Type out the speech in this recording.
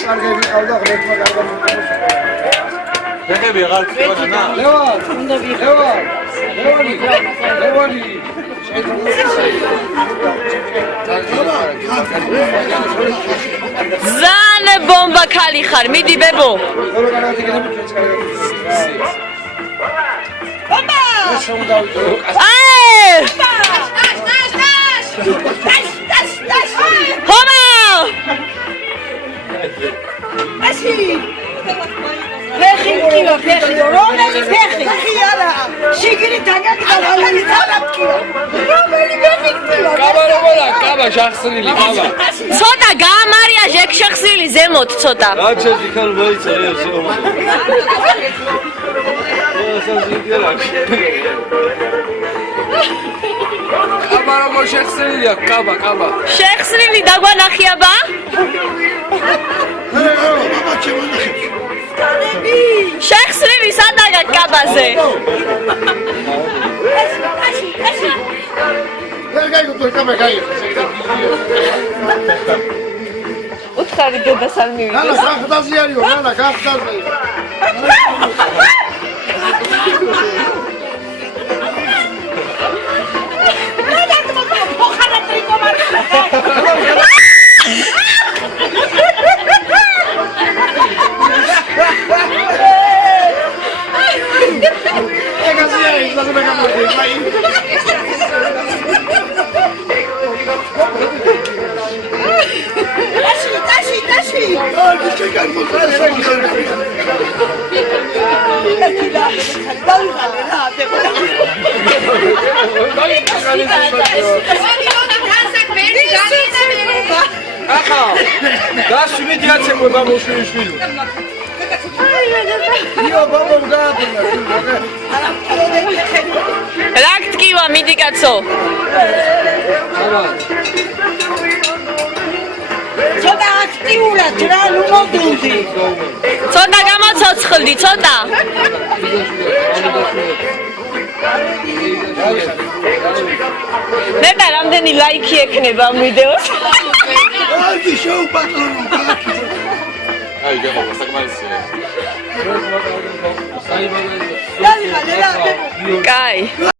კარგები ყავდა ღმერთმა კარგად ფეხები აღარ წვენა ნა ლევანი ზანე ბომბა ქალი ხარ მიდი ბებო ფეხი რომელი ფეხი არა შიგნით დაგაკდა რომელი თამაკია რომელი ფეხი კაბა შახსნილი კაბა ცოტა გაამარია ჟეკ შახსნილი ზემოთ ცოტა რაჩეთი ხალ მოიცა ეს კაბა როგორ შახსნილია კაბა შეხსნილი დაგვანახიაბა შეხსნილი სადაგა კაბაზე უთხარი დედას არ მივიდეს რა გტკივა მიდი კაცო ცოტა აქტიურად რა ნუ მოდუნდი ცოტა გამოცოცხლდი ცოტა ნეტა რამდენი ლაიქი ექნება ამ ვიდეოს კარგი შოუ პატრონო აი გახობა საკმარისია და ვიღალე რა კაი